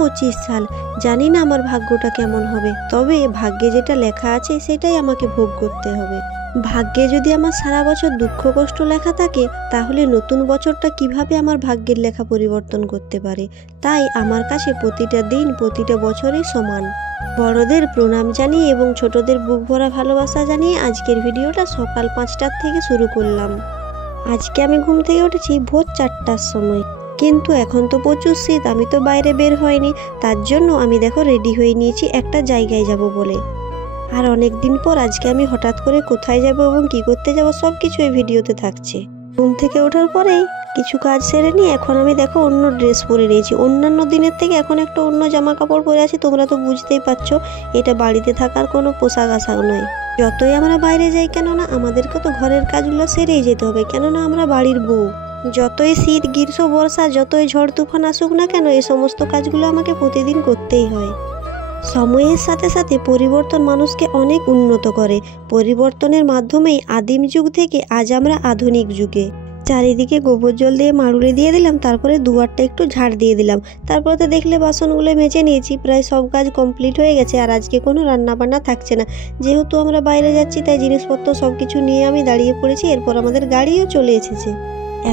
2025 সাল। জানি না আমার ভাগ্যটা কেমন হবে, তবে ভাগ্যে যেটা লেখা আছে সেটাই আমাকে ভোগ করতে হবে। ভাগ্যে যদি আমার সারা বছর দুঃখ কষ্ট লেখা থাকে, তাহলে নতুন বছরটা কিভাবে আমার ভাগ্যের লেখা পরিবর্তন করতে পারে। তাই আমার কাছে প্রতিটা দিন প্রতিটা বছরই সমান। বড়দের প্রণাম জানিয়ে এবং ছোটদের বুক ভরা ভালোবাসা জানিয়ে আজকের ভিডিওটা সকাল 5টার থেকে শুরু করলাম। আজকে আমি ঘুম থেকে উঠেছি ভোর 4টার সময়, কিন্তু এখন তো প্রচুর শীত, আমি তো বাইরে বের হয়নি। তার জন্য আমি দেখো রেডি হয়ে নিয়েছি একটা জায়গায় যাব বলে। আর অনেক দিন পর আজকে আমি হঠাৎ করে কোথায় যাব এবং কি করতে যাব সব কিছু এই ভিডিওতে থাকছে। ঘুম থেকে ওঠার পরেই কিছু কাজ সেরে নিয়ে এখন আমি দেখো অন্য ড্রেস পরে নিয়েছি। অন্যান্য দিনের থেকে এখন একটা অন্য জামা কাপড় পরে আছি। তোমরা তো বুঝতেই পারছো এটা বাড়িতে থাকার কোনো পোশাক আশাক নয়। যতই আমরা বাইরে যাই কেননা আমাদেরকে তো ঘরের কাজগুলো সেরেই যেতে হবে, কেননা আমরা বাড়ির বউ। যতই শীত গ্রীষ্ম বর্ষা যতই ঝড় তুফান আসুক না কেন, এই সমস্ত কাজগুলো আমাকে প্রতিদিন করতেই হয়। সময়ের সাথে সাথে পরিবর্তন মানুষকে অনেক উন্নত করে। পরিবর্তনের মাধ্যমেই আদিম যুগ থেকে আজ আমরা আধুনিক যুগে। চারিদিকে গোবর জল দিয়ে মাড়ুরে দিয়ে দিলাম, তারপরে দুয়ারটা একটু ঝাড় দিয়ে দিলাম। তারপরে তো দেখলে বাসনগুলো মেজে নিয়েছি, প্রায় সব কাজ কমপ্লিট হয়ে গেছে। আর আজকে কোনো রান্না বান্না থাকছে না, যেহেতু আমরা বাইরে যাচ্ছি তাই জিনিসপত্র সব কিছু নিয়ে আমি দাঁড়িয়ে পড়েছি। এরপর আমাদের গাড়িও চলে এসেছে,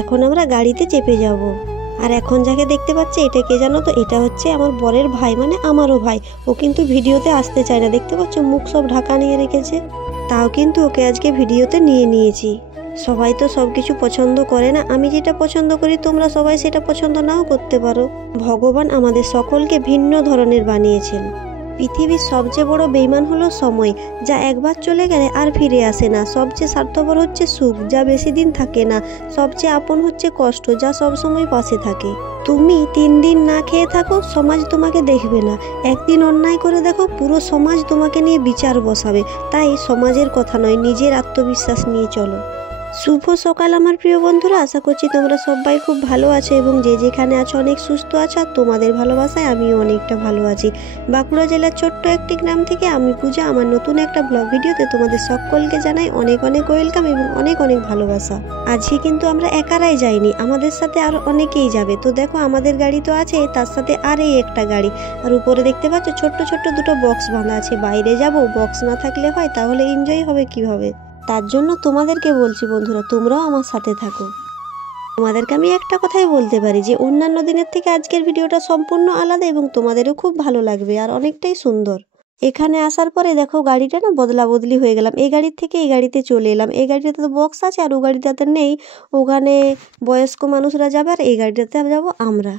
এখন আমরা গাড়িতে চেপে যাব। আর এখন যাকে দেখতে পাচ্ছে এটা কে জানো তো, এটা হচ্ছে আমার বরের ভাই, মানে আমারও ভাই। ও কিন্তু ভিডিওতে আসতে চায় না, দেখতে পাচ্ছ মুখ সব ঢাকা নিয়ে রেখেছে। তাও কিন্তু ওকে আজকে ভিডিওতে নিয়েছি। সবাই তো সব কিছু পছন্দ করে না, আমি যেটা পছন্দ করি তোমরা সবাই সেটা পছন্দ নাও করতে পারো। ভগবান আমাদের সকলকে ভিন্ন ধরনের বানিয়েছেন। পৃথিবীর সবচেয়ে বড় বেঈমান হলো সময়, যা একবার চলে গেলে আর ফিরে আসে না। সবচেয়ে স্বার্থপর হচ্ছে সুখ, যা বেশি দিন থাকে না। সবচেয়ে আপন হচ্ছে কষ্ট, যা সবসময় পাশে থাকে। তুমি 3 দিন না খেয়ে থাকো, সমাজ তোমাকে দেখবে না। একদিন অন্যায় করে দেখো, পুরো সমাজ তোমাকে নিয়ে বিচার বসাবে। তাই সমাজের কথা নয়, নিজের আত্মবিশ্বাস নিয়ে চলো। শুভ সকাল আমার প্রিয় বন্ধুরা, আশা করছি তোমরা সবাই খুব ভালো আছো এবং যে যেখানে আছো অনেক সুস্থ আছো। আর তোমাদের ভালোবাসায় আমিও অনেকটা ভালো আছি। বাঁকুড়া জেলার ছোট্ট একটি গ্রাম থেকে আমি পূজা, আমার নতুন একটা ব্লগ ভিডিওতে তোমাদের সকলকে জানাই অনেক অনেক ওয়েলকাম এবং অনেক অনেক ভালোবাসা। আজকে কিন্তু আমরা একারাই যাইনি, আমাদের সাথে আরো অনেকেই যাবে। তো দেখো আমাদের গাড়ি তো আছে, তার সাথে আর এই একটা গাড়ি। আর উপরে দেখতে পাচ্ছ ছোট্ট ছোট্ট দুটো বক্স বাঁধা আছে। বাইরে যাব, বক্স না থাকলে হয়, তাহলে এনজয় হবে কিভাবে? তার জন্য তোমাদেরকে বলছি বন্ধুরা, তোমরাও আমার সাথে থাকো। তোমাদেরকে আমি একটা কথাই বলতে পারি যে অন্যান্য দিনের থেকে আজকের ভিডিওটা সম্পূর্ণ আলাদা এবং তোমাদেরও খুব ভালো লাগবে আর অনেকটাই সুন্দর। এখানে আসার পরে দেখো গাড়িটা না বদলা বদলি হয়ে গেলাম। এই গাড়ির থেকে এই গাড়িতে চলে এলাম। এই গাড়িটাতে তো বক্স আছে আর ও গাড়িটাতে নেই, ওখানে বয়স্ক মানুষরা যাবে আর এই গাড়িটাতে যাবো আমরা।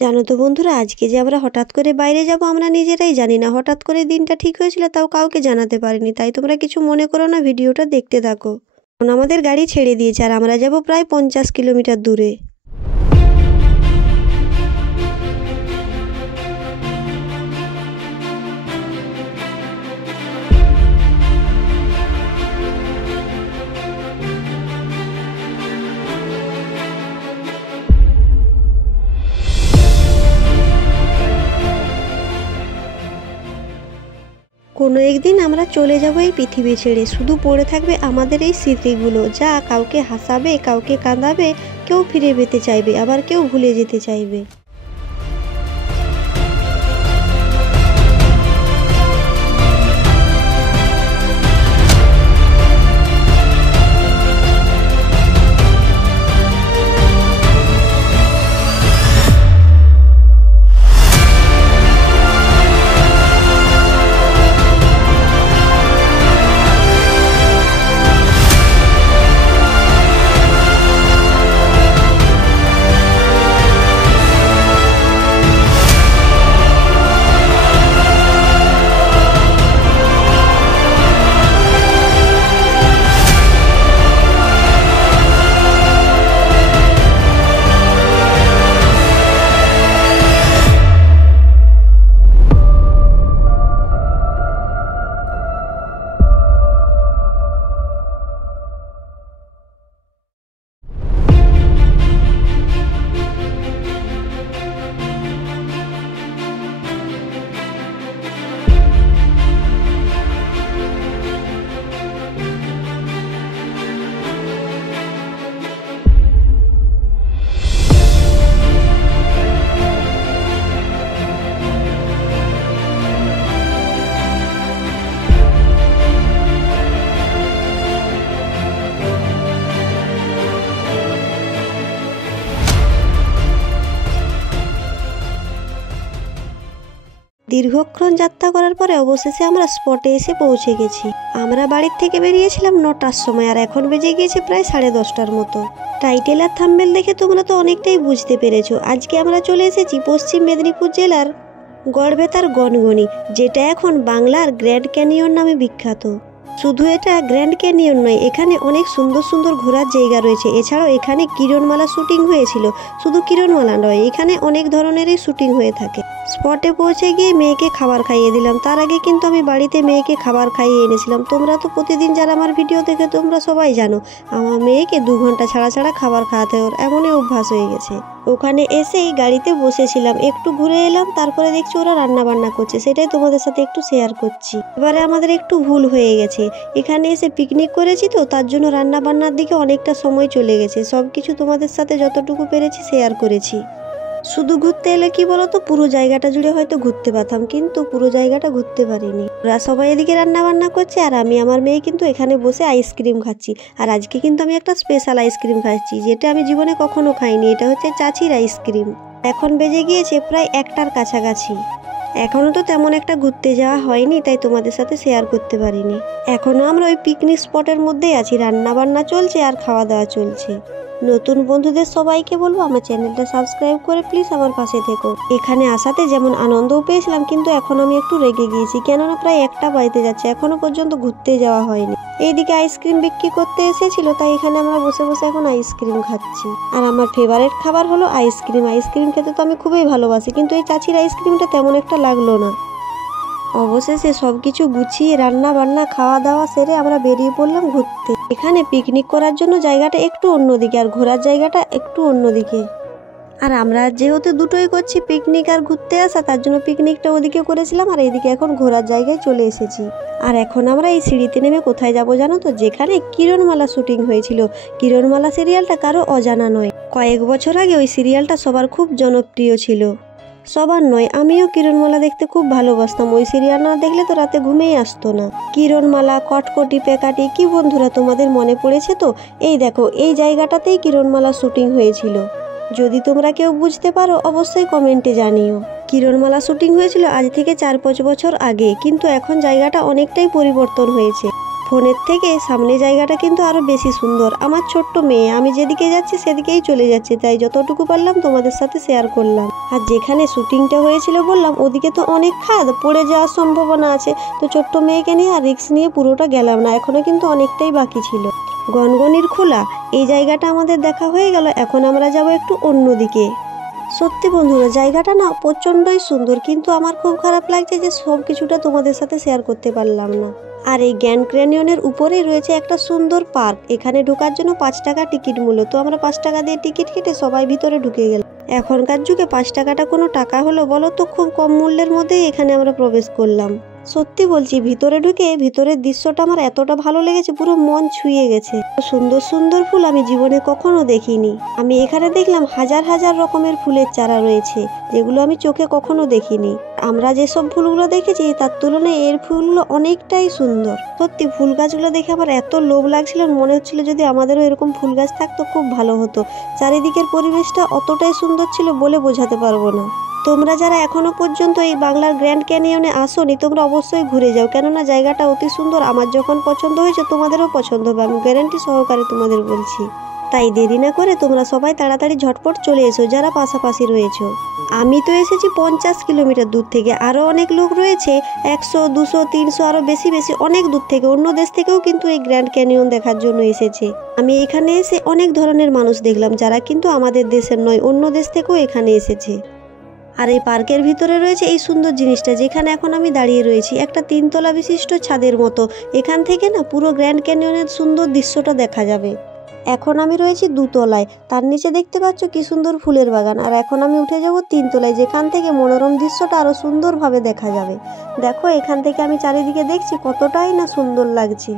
জানো তো বন্ধুরা, আজকে যে আমরা হঠাৎ করে বাইরে যাব আমরা নিজেরাই জানি না। হঠাৎ করে দিনটা ঠিক হয়েছিল, তাও কাউকে জানাতে পারিনি। তাই তোমরা কিছু মনে করো না, ভিডিওটা দেখতে থাকো। আমাদের গাড়ি ছেড়ে দিয়েছে আর আমরা যাব প্রায় 50 কিলোমিটার দূরে। কোনো একদিন আমরা চলে যাব এই পৃথিবী ছেড়ে, শুধু পড়ে থাকবে আমাদের এই স্মৃতিগুলো, যা কাউকে হাসাবে, কাউকে কাঁদাবে, কেউ ফিরে পেতে চাইবে, আবার কেউ ভুলে যেতে চাইবে। দীর্ঘক্ষণ যাত্রা করার পরে অবশেষে আমরা স্পটে এসে পৌঁছে গেছি। আমরা বাড়ির থেকে বেরিয়েছিলাম 9টার সময়, আর এখন বেজে গিয়েছে প্রায় 10:30টার মতো। টাইটেল আর থাম্বনেল দেখে তোমরা তো অনেকটাই বুঝতে পেরেছো। আজকে আমরা চলে এসেছি পশ্চিম মেদিনীপুর জেলার গড়বেতার গনগনি, যেটা এখন বাংলার গ্র্যান্ড ক্যানিয়ন নামে বিখ্যাত। শুধু এটা গ্র্যান্ড ক্যানিয়ন নয়, এখানে অনেক সুন্দর সুন্দর ঘোরার জায়গা রয়েছে। এছাড়াও এখানে কিরণমালা শুটিং হয়েছিল। শুধু কিরণমালা নয়, এখানে অনেক ধরনেরই শুটিং হয়ে থাকে। স্পটে পৌঁছে গিয়ে মেয়েকে খাবার খাইয়ে দিলাম। তার আগে কিন্তু আমি বাড়িতে মেয়েকে খাবার খাইয়ে এনেছিলাম। তোমরা তো প্রতিদিন যারা আমার ভিডিও দেখে তোমরা সবাই জানো আমার মেয়েকে 2 ঘন্টা ছাড়া ছাড়া খাবার খাওয়াতে ওর এমনই অভ্যাস হয়ে গেছে। ওখানে এসেই গাড়িতে বসেছিলাম, একটু ঘুরে এলাম, তারপরে দেখছি ওরা রান্না বান্না করছে, সেটাই তোমাদের সাথে একটু শেয়ার করছি। এবারে আমাদের একটু ভুল হয়ে গেছে, এখানে এসে পিকনিক করেছি তো তার জন্য রান্না বান্নার দিকে অনেকটা সময় চলে গেছে। সব কিছু তোমাদের সাথে যতটুকু পেরেছি শেয়ার করেছি। শুধু ঘুরতে এলে কি বলতো, পুরো জায়গাটা জুড়ে হয়তো ঘুরতে পারতাম, কিন্তু পুরো জায়গাটা ঘুরতে পারিনি। ওরা সবাই এদিকে রান্না বান্না করছে আর আমি আমার মেয়ে কিন্তু এখানে বসে আইসক্রিম খাচ্ছি। আর আজকে কিন্তু আমি একটা স্পেশাল আইসক্রিম খাচ্ছি, যেটা আমি জীবনে কখনো খাইনি। এটা হচ্ছে চাচির আইসক্রিম। এখন বেজে গিয়েছে প্রায় 1টার কাছাকাছি। এখনো তো তেমন একটা ঘুরতে যাওয়া হয়নি, তাই তোমাদের সাথে শেয়ার করতে পারিনি। এখনো আমরা ওই পিকনিক স্পটের মধ্যেই আছি, রান্না বান্না চলছে আর খাওয়া দাওয়া চলছে। নতুন বন্ধুদের সবাইকে বলবো আমার চ্যানেলটা সাবস্ক্রাইব করে প্লিজ আমার পাশে থেকো। এখানে আসাতে যেমন আনন্দও পেয়েছিলাম, কিন্তু এখন আমি একটু রেগে গিয়েছি, কেননা প্রায় 1টা বাজতে যাচ্ছে, এখনো পর্যন্ত ঘুরতে যাওয়া হয়নি। এইদিকে আইসক্রিম বিক্রি করতে এসেছিল, তাই এখানে আমরা বসে বসে এখন আইসক্রিম খাচ্ছি। আর আমার ফেভারিট খাবার হলো আইসক্রিম। আইসক্রিম খেতে তো আমি খুবই ভালোবাসি, কিন্তু এই চাচির আইসক্রিমটা তেমন একটা লাগলো না। অবশেষে সবকিছু গুছিয়ে রান্না বান্না খাওয়া দাওয়া সেরে আমরা বেরিয়ে পড়লাম ঘুরতে। এখানে পিকনিক করার জন্য জায়গাটা একটু অন্যদিকে আর ঘোরার জায়গাটা একটু অন্যদিকে। আর আমরা যেহেতু দুটোই করছি, পিকনিক আর ঘুরতে আসা, তার জন্য পিকনিকটা ওদিকে করেছিলাম আর এইদিকে এখন ঘোরার জায়গায় চলে এসেছি। আর এখন আমরা এই সিঁড়িতে নেমে কোথায় যাব জানো তো? যেখানে কিরণমালা শুটিং হয়েছিল। কিরণমালা সিরিয়ালটা কারো অজানা নয়। কয়েক বছর আগে ওই সিরিয়ালটা সবার খুব জনপ্রিয় ছিল। সবার নয়, আমিও কিরণমালা দেখতে খুব ভালোবাসতাম। ওই সিরিয়াল না দেখলে তো রাতে ঘুমেই আসতো না। কিরণমালা, কটকটি পেকাটি, কি বন্ধুরা তোমাদের মনে পড়েছে তো? এই দেখো, এই জায়গাটাতেই কিরণমালা শুটিং হয়েছিল। যদি তোমরা কেউ বুঝতে পারো অবশ্যই কমেন্টে জানিও। কিরণমালা শুটিং হয়েছিল আজ থেকে 4-5 বছর আগে, কিন্তু এখন জায়গাটা অনেকটাই পরিবর্তন হয়েছে। ফোনের থেকে সামনে জায়গাটা কিন্তু আরো বেশি সুন্দর। আমার ছোট্ট মেয়ে আমি যেদিকে যাচ্ছি সেদিকেই চলে যাচ্ছে, তাই যতটুকু পারলাম তোমাদের সাথে শেয়ার করলাম। আর যেখানে শুটিংটা হয়েছিল বললাম, ওদিকে তো অনেক খাদ, পড়ে যাওয়ার সম্ভাবনা আছে, তো ছোট্ট মেয়েকে নিয়ে আর রিস্ক নিয়ে পুরোটা গেলাম না। এখনো কিন্তু অনেকটাই বাকি ছিল। গনগনির খোলা এই জায়গাটা আমাদের দেখা হয়ে গেল। এখন আমরা যাব একটু অন্যদিকে। সত্যি বন্ধুরা, জায়গাটা না প্রচণ্ডই সুন্দর, কিন্তু আমার খুব খারাপ লাগছে যে সব কিছুটা তোমাদের সাথে শেয়ার করতে পারলাম না। আর এই গ্র্যান্ড ক্যানিয়নের উপরেই রয়েছে একটা সুন্দর পার্ক। এখানে ঢোকার জন্য 5 টাকা টিকিট মূল্য। তো আমরা 5 টাকা দিয়ে টিকিট কেটে সবাই ভিতরে ঢুকে গেলাম। এখনকার যুগে 5 টাকাটা কোনো টাকা হলো বলো তো? খুব কম মূল্যের মধ্যেই এখানে আমরা প্রবেশ করলাম। সত্যি বলছি, ভিতরে ঢুকে ভিতরের দৃশ্যটা আমার এতটা ভালো লেগেছে, পুরো মন ছুঁয়ে গেছে। সুন্দর সুন্দর ফুল আমি জীবনে কখনো দেখিনি। আমি এখানে দেখলাম হাজার হাজার রকমের ফুলের চারা রয়েছে, যেগুলো আমি চোখে কখনো দেখিনি। আমরা যেসব ফুলগুলো দেখেছি তার তুলনায় এর ফুলগুলো অনেকটাই সুন্দর। সত্যি ফুল গাছগুলো দেখে আমার এত লোভ লাগছিল, মনে হচ্ছিল যদি আমাদেরও এরকম ফুল গাছ থাকতো খুব ভালো হতো। চারিদিকের পরিবেশটা অতটাই সুন্দর ছিল বলে বোঝাতে পারবো না। তোমরা যারা এখনো পর্যন্ত এই বাংলার গ্র্যান্ড ক্যানিয়নে আসোনি, তোমরা অবশ্যই ঘুরে যাও, কেননা জায়গাটা অতি সুন্দর। আমার যখন পছন্দ হয়েছে তোমাদেরও পছন্দ হবে, আমি গ্যারান্টি সহকারে তোমাদের বলছি। তাই দেরি না করে তোমরা সবাই তাড়াতাড়ি ঝটপট চলে এসো যারা পাশাপাশি রয়েছো। আমি তো এসেছি 50 কিলোমিটার দূর থেকে, আরও অনেক লোক রয়েছে 100, 200, 300 আরও বেশি বেশি অনেক দূর থেকে, অন্য দেশ থেকেও কিন্তু এই গ্র্যান্ড ক্যানিয়ন দেখার জন্য এসেছে। আমি এখানে এসে অনেক ধরনের মানুষ দেখলাম, যারা কিন্তু আমাদের দেশের নয়, অন্য দেশ থেকেও এখানে এসেছে। আর এই পার্কের ভিতরে রয়েছে এই সুন্দর জিনিসটা, যেখানে এখন আমি দাঁড়িয়ে রয়েছি, একটা 3 তলা বিশিষ্ট ছাদের মতো। এখান থেকে না পুরো গ্র্যান্ড ক্যানিয়নের সুন্দর দৃশ্যটা দেখা যাবে। এখন আমি রয়েছি 2 তলায়, তার নিচে দেখতে পাচ্ছ কি সুন্দর ফুলের বাগান। আর এখন আমি উঠে যাব 3 তলায়, যেখান থেকে মনোরম দৃশ্যটা আরো সুন্দরভাবে দেখা যাবে। দেখো, এখান থেকে আমি চারিদিকে দেখছি কতটাই না সুন্দর লাগছে।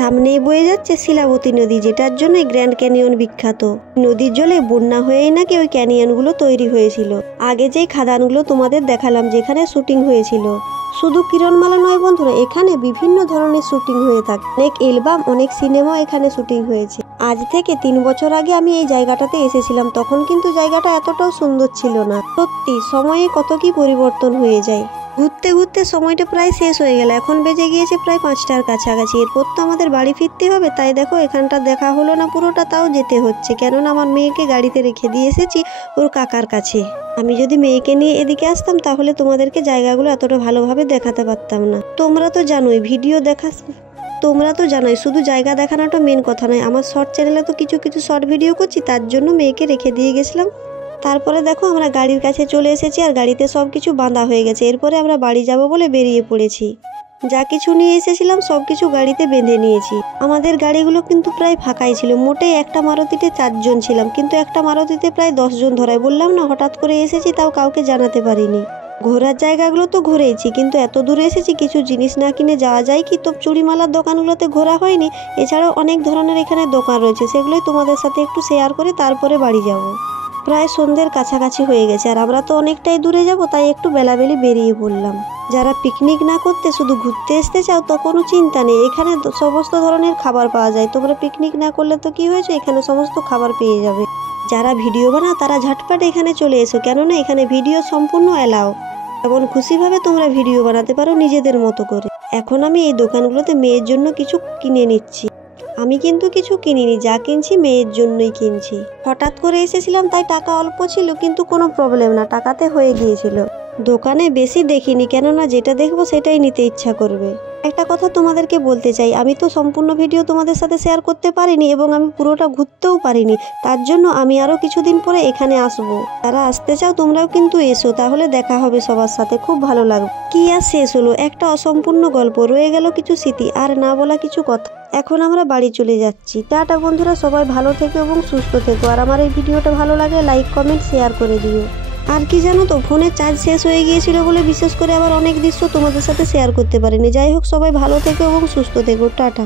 সামনেই বয়ে যাচ্ছে শিলাবতী নদী, যেটার জন্য গ্র্যান্ড ক্যানিয়ন বিখ্যাত। নদীর জলে বন্যা হয়েই নাকি ওই ক্যানিয়নগুলো তৈরি হয়েছিল। আগে যেই খাদানগুলো তোমাদের দেখালাম যেখানে শুটিং হয়েছিল, শুধু কিরণমালা নয় বন্ধুরা, এখানে বিভিন্ন ধরনের শুটিং হয়ে থাকে। অনেক অ্যালবাম, অনেক সিনেমা এখানে শুটিং হয়েছে। আজ থেকে 3 বছর আগে আমি এই জায়গাটাতে এসেছিলাম, তখন কিন্তু জায়গাটা এতটাও সুন্দর ছিল না। সত্যি সময়ে কত কি পরিবর্তন হয়ে যায়। ঘুরতে ঘুরতে সময়টা প্রায় শেষ হয়ে গেল। এখন বেজে গিয়েছে প্রায় 5টার কাছাকাছি। এরপর তো আমাদের বাড়ি ফিরতে হবে, তাই দেখো এখানটা দেখা হলো না পুরোটা, তাও যেতে হচ্ছে, কেননা আমার মেয়েকে গাড়িতে রেখে দিয়ে এসেছি ওর কাকার কাছে। আমি যদি মেয়েকে নিয়ে এদিকে আসতাম তাহলে তোমাদেরকে জায়গাগুলো এতটা ভালোভাবে দেখাতে পারতাম না। তোমরা তো জানোই শুধু জায়গা দেখানোটা মেন কথা নয়, আমার শর্ট চ্যানেলে তো কিছু কিছু শর্ট ভিডিও করছি, তার জন্য মেয়েকে রেখে দিয়ে গেছিলাম। তারপরে দেখো আমরা গাড়ির কাছে চলে এসেছি আর গাড়িতে সব কিছু বাঁধা হয়ে গেছে। এরপরে আমরা বাড়ি যাব বলে বেরিয়ে পড়েছি। যা কিছু নিয়ে এসেছিলাম সব কিছু গাড়িতে বেঁধে নিয়েছি। আমাদের গাড়িগুলো কিন্তু প্রায় ফাঁকাই ছিল, মোটেই একটা মারুতিতে 4 জন ছিলাম, কিন্তু একটা মারুতিতে প্রায় 10 জন ধরায়। বললাম না হঠাৎ করে এসেছি, তাও কাউকে জানাতে পারিনি। ঘোরার জায়গাগুলো তো ঘুরেইছি, কিন্তু এত দূরে এসেছি কিছু জিনিস না কিনে যাওয়া যায় কি? তো চুড়িমালার দোকানগুলোতে ঘোরা হয়নি, এছাড়াও অনেক ধরনের এখানে দোকান রয়েছে, সেগুলোই তোমাদের সাথে একটু শেয়ার করে তারপরে বাড়ি যাব। প্রায় সন্ধ্যের কাছাকাছি হয়ে গেছে আর আমরা তো অনেকটাই দূরে যাব, তাই একটু বেলাবেলি বেরিয়ে পড়লাম। যারা পিকনিক না করতে শুধু ঘুরতে আসতে চাও তো কোনো চিন্তা নেই, এখানে সমস্ত ধরনের খাবার পাওয়া যায়। তোমরা পিকনিক না করলে তো কি হয়েছে, এখানে সমস্ত খাবার পেয়ে যাবে। যারা ভিডিও বানাও তারা ঝটপট এখানে চলে এসো, কেননা এখানে ভিডিও সম্পূর্ণ অ্যালাও। এমন খুশিভাবে তোমরা ভিডিও বানাতে পারো নিজেদের মতো করে। এখন আমি এই দোকানগুলোতে মেয়ের জন্য কিছু কিনে নিচ্ছি। আমি কিন্তু কিছু কিনিনি, যা কিনছি মেয়ের জন্যই কিনছি। হঠাৎ করে এসেছিলাম তাই টাকা অল্প ছিল, কিন্তু কোনো প্রবলেম না, টাকাতে হয়ে গিয়েছিল। দোকানে বেশি দেখিনি, কেননা যেটা দেখবো সেটাই নিতে ইচ্ছা করবে। একটা কথা তোমাদেরকে বলতে চাই, আমি তো সম্পূর্ণ ভিডিও তোমাদের সাথে শেয়ার করতে পারিনি এবং আমি পুরোটা ঘুরতেও পারিনি, তার জন্য আমি আরও কিছুদিন পরে এখানে আসবো। যারা আসতে চাও তোমরাও কিন্তু এসো, তাহলে দেখা হবে সবার সাথে, খুব ভালো লাগবে। কি আর শেষ হলো, একটা অসম্পূর্ণ গল্প, রয়ে গেল কিছু স্মৃতি আর না বলা কিছু কথা। এখন আমরা বাড়ি চলে যাচ্ছি। টাটা বন্ধুরা, সবাই ভালো থেকো এবং সুস্থ থেকো। আর আমার এই ভিডিওটা ভালো লাগে লাইক কমেন্ট শেয়ার করে দিও। আর কি জানো তো, ফোনের চার্জ শেষ হয়ে গিয়েছিল বলে বিশেষ করে আবার অনেক দৃশ্য তোমাদের সাথে শেয়ার করতে পারিনি। যাই হোক, সবাই ভালো থেকো এবং সুস্থ থেকো। টাটা।